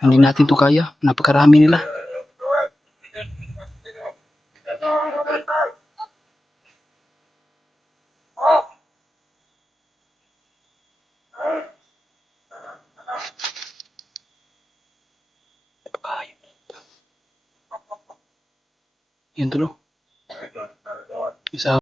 Hindi natin to kaya. Napakarami nila. Yan tulo. Isa.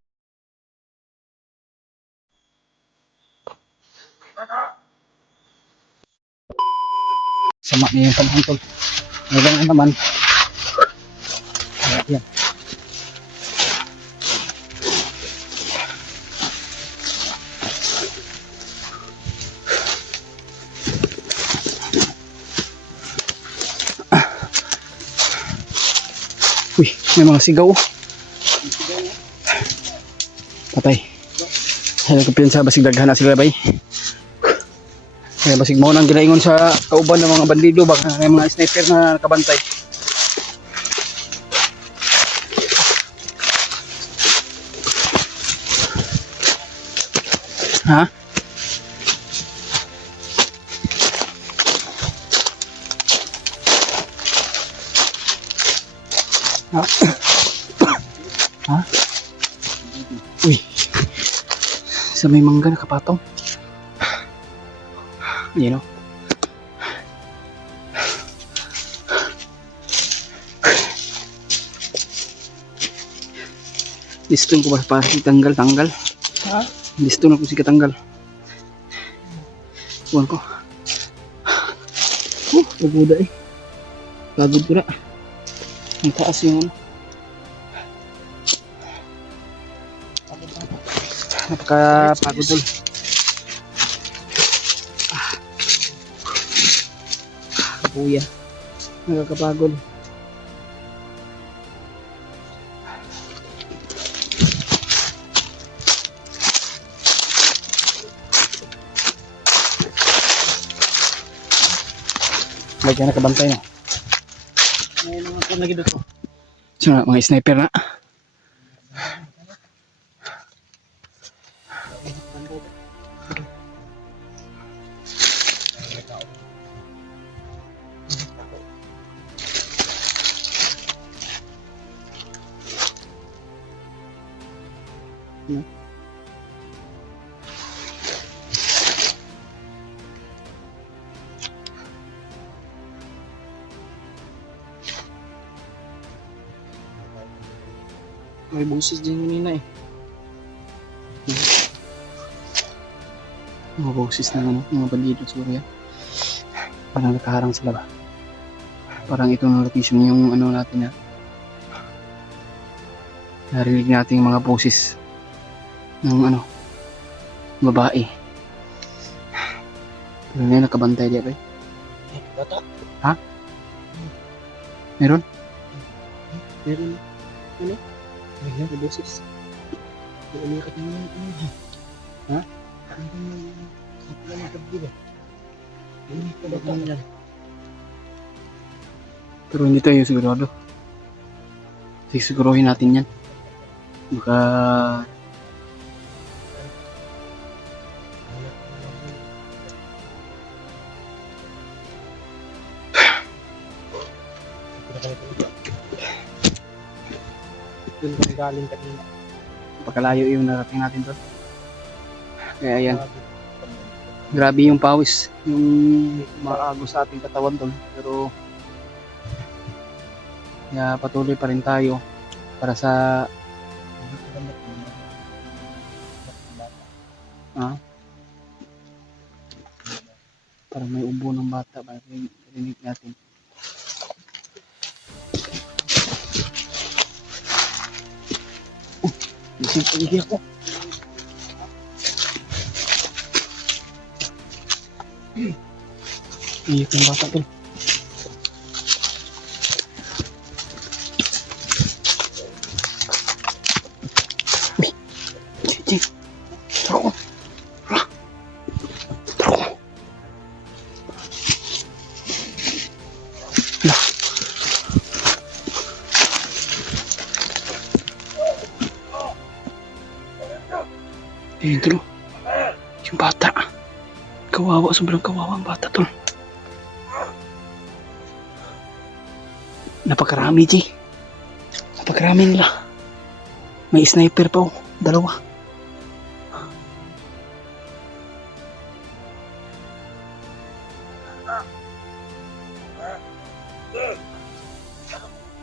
Sama niya yung panahon tol. Ngayon na naman. Yan. Uy, may mga sigaw. Patay. Hello, kumpiyansa basig daghan na sila bay. Kaya basig mo nang ginaingon sa kauban ng mga bandido baka may mga sniper na nakabantay. Ha? Ha? Ha? Uy. Sa may mangga nakapatong. You know. Listo ko ba para si tanggal. Ha? Listo na ko si katanggal. Buwan ko. Paguda eh. Pagod ko na. Ang taas yung ano. Napakapagod tol. Kuya. Nakakapagod. Lagyan nakabantay na. May mga kung lagi dito. So, mga sniper na. May busis din yun nina eh. Mga busis na ano, mga bandido Surya. Parang nakaharang sila ba? Parang ito ng location yung ano natin na narinig natin yung mga busis ng ano babae. Pero ngayon nakabantay di ba? Bata? Ha? Meron? Meron. Ano? May boses. Umikat mo na ito. Ha? Ano ba yung kabdi ba? Umikat ba ito? Pero hindi tayo sigurado. Siguruhin natin yan. Baka Doon kami galing kanina. pagkalayo yung narating natin doon. Kaya yan. Grabe yung pawis. Yung maagos sa ating katawan doon. Pero kaya patuloy pa rin tayo para sa para may ubo ng bata para rinig natin. Bisig pagigil ako. Iyak yung bata to. Uy! Sige! Taro ko! Taro ko! Ayun tol. Yung bata. Kawawa, sobrang kawawa ang bata tol. Napakarami, G. Napakarami nila. May sniper pa, oh. Dalawa.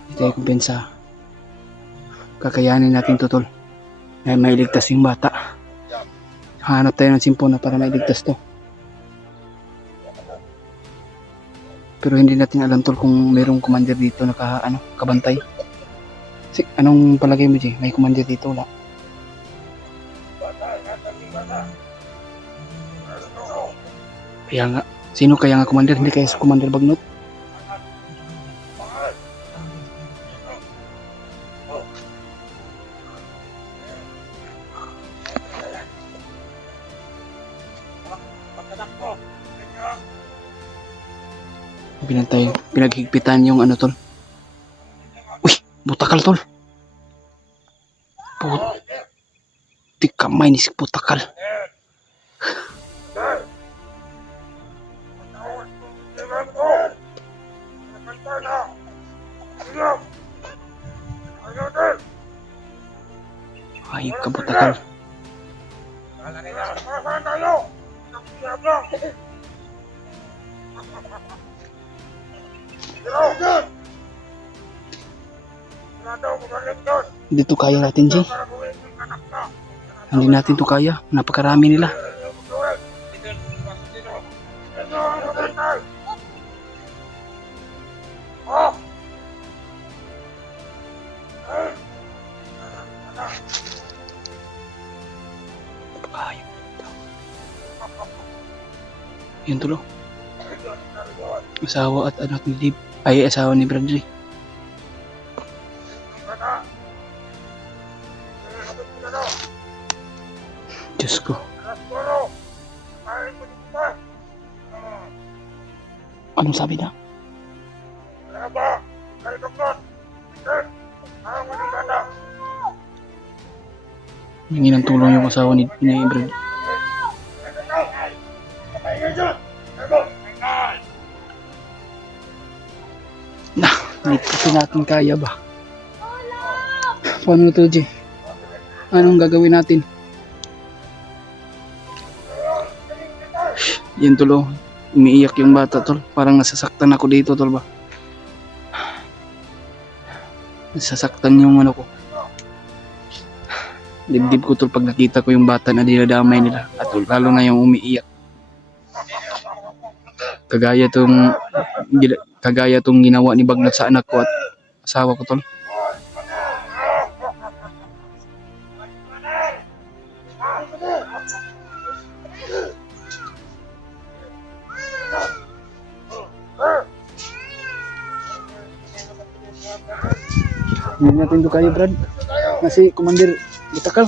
Hindi tayo kumpensa. Kakayanin natin to, tol. Ay, mailigtas yung bata. Hanap tayo ng simpona para mailigtas to. Pero hindi natin alam, tol, kung mayroong commander dito na kabantay. Anong palagay mo, Jay? May commander dito, wala? Kaya nga, sino kaya nga commander? Hindi kaya sa Commander Bagnot? Pinaghigpitan yung ano, tol. Uy, butakal, tol. Puti kamay ni si butakal. Ayop ka, butakal. Hindi to kaya natin, Jay. Hindi natin to kaya. Napakarami nila. Yan tulo. Asawa at anak ni Dave. Ay, asawa ni Bradley. Diyos ko. Anong sabi na? Hingi ng tulong yung asawa ni Bradley. Hindi natin kaya ba? Paano to, Jay? Anong gagawin natin? Yan, tulo. Umiiyak yung bata, tol. Parang nasasaktan ako dito, tol ba? Nasasaktan yung ano ko. Dibdib ko, tol, pag nakita ko yung bata na dinadamay nila. At tol, lalo na yung umiiyak. Kagaya tong ginawa ni Bagnot sa anak ko at asawa ko, tol. Hindi natin ito kaya, Brad. Kasi Commander Butakal.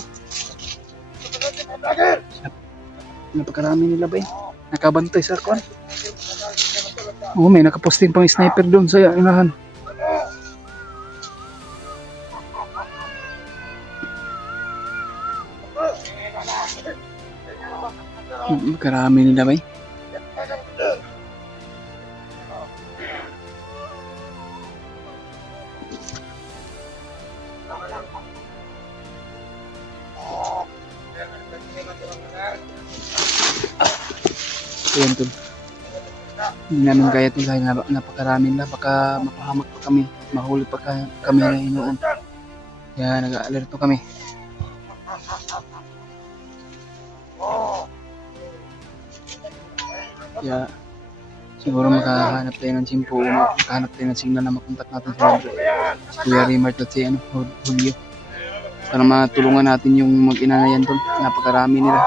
Napakarami nila ba eh. Nakabantay sa akuan. Oo, may nakaposting pang sniper doon sa inahan. Napakarami nila ba eh. Ayan, tol. Hindi namin kaya ito dahil napakarami nila. Baka mapahamak pa kami. Mahuli pa kami na inoon. Kaya nag-aalerto kami. Kaya siguro makahanap tayo ng simpo. Makahanap tayo ng signal na makontak natin si Kuya Rimart at si Julio. Para matulungan natin yung mag-ina na yan, tol. Napakarami nila.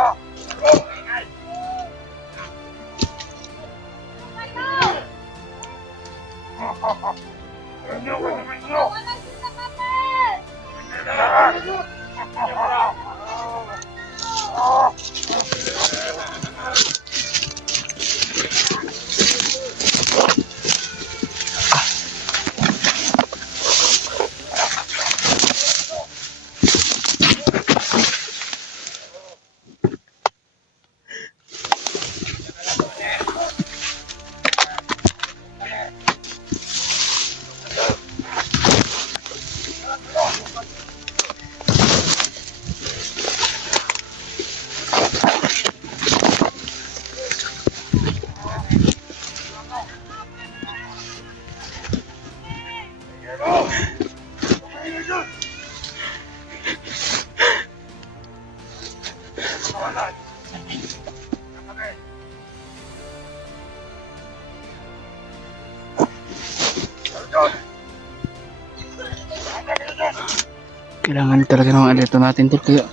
Kailangan talaga ng alerto natin tol. Kaya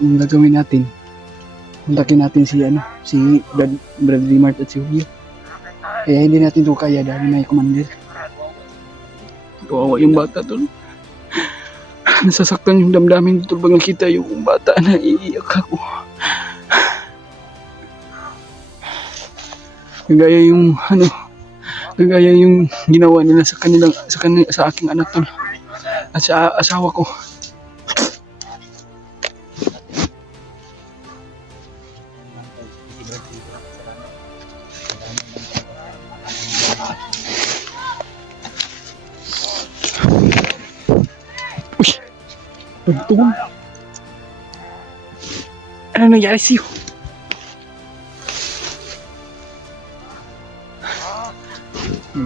ang gagawin natin, kontakin natin si Bradley Mart at si Julio. Kaya hindi natin ito kaya dahil may commander. Kawawa yung bata tol. Nasasaktan yung damdamin tol pag nakita yung bata na iiyak ako. Kagaya yung ginawa nila sa aking anak tol at sa asawa ko. Uy! Pagtungan! Ano nangyari sa'yo?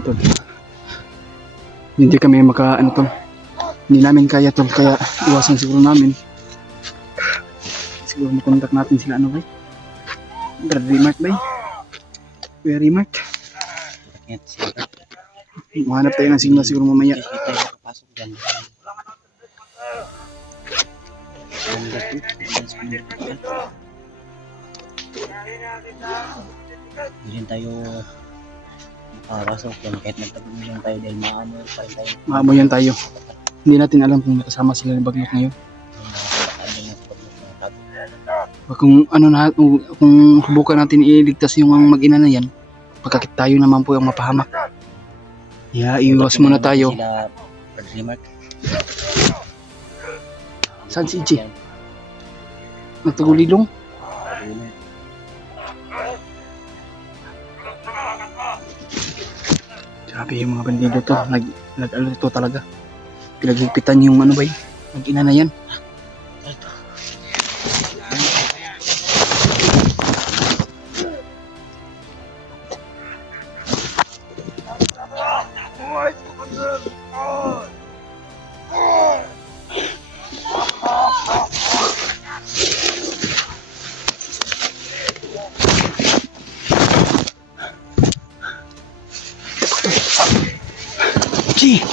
Tol. Hindi kami tol. Hindi namin kaya tol, kaya iwasan siguro namin. Siguro makontak natin sila bay? Bradley Mart bay? Very Mart. Mahanap tayo ng signal siguro mamaya. Hindi rin tayo makapasok yan kahit nagtagulo lang tayo dahil maamoy pa rin tayo. Maamoy yan tayo. Hindi natin alam kung nakasama sila ng bagyot ngayon. Kung subukan natin iligtas yung mag-ina na yan, pagkakit tayo naman po yung mapahamak. Iwas muna tayo. Saan si Ichi? Nagtagulilong? Grabe yung mga bandido to. Nag-alerto talaga. Pinaghipitan yung mag-ina na yan. Ichi!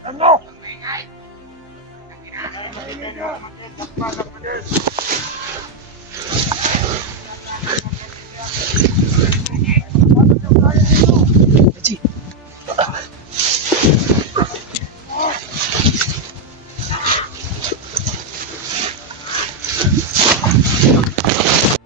Ano?